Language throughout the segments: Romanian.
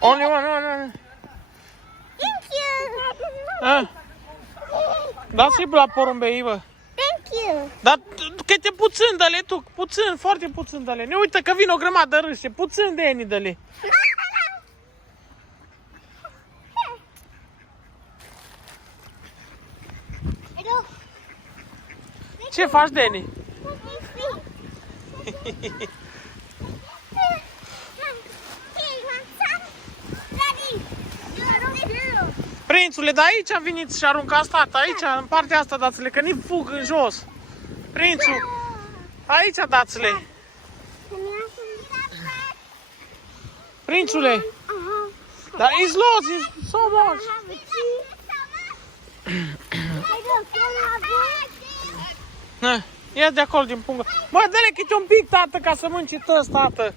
Only one. Thank you. Da-ți la porumbei, bă. Thank you. Dar câte puțin dă-le tu, puțin, foarte puțin dă-le. Ne uită că vine o grămadă râșe, puțin de eni dă-le. Ce faci, Deni? Prințule, dar aici am venit și aruncați tata, aici, în partea asta dați-le, că nici fug în jos. Prințul, aici dați-le. Prințule, dar it's lost, it's so much. Ia de acolo din pungă. Bă, dă-le câte un pic, tată, ca să mânci tăți, tată.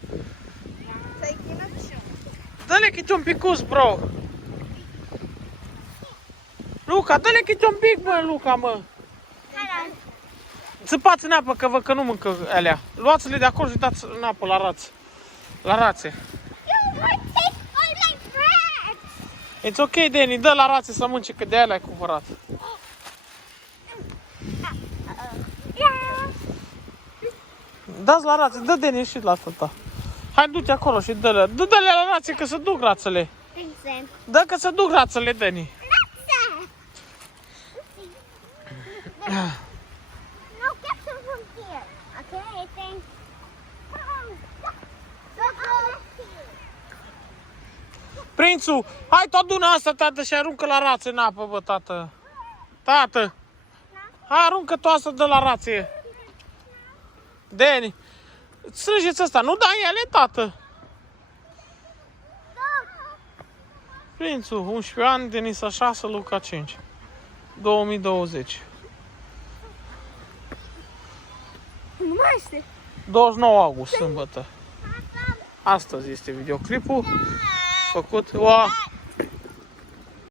Dă-le câte un picuț, bro. Luca, dă-le câte un pic, bă, Luca, mă. Țăpați în apă, că văd că nu mâncă alea. Luați-le de acolo și dați în apă la rațe. La rațe. It's ok, Deni, dă la rațe să mânce, că de aia l-ai cumpărat. Dați la rațe, dă Deni și la tata. Hai, du-te acolo și dă-le. Dă-le la rațe, că se duc rațele. Dă că se duc rațele, Deni. Prințul, hai tot adună asta, tată, și aruncă la rațe în apă, bă, tată. Tată, hai aruncă tu asta de la rațe. Deni, strângeți ăsta, nu dai ele, tată. Prințul, 11 ani, Denisa 6, Luca 5. 2020. Nu mai este. 29 august, sâmbătă. Astăzi este videoclipul făcut. Wow.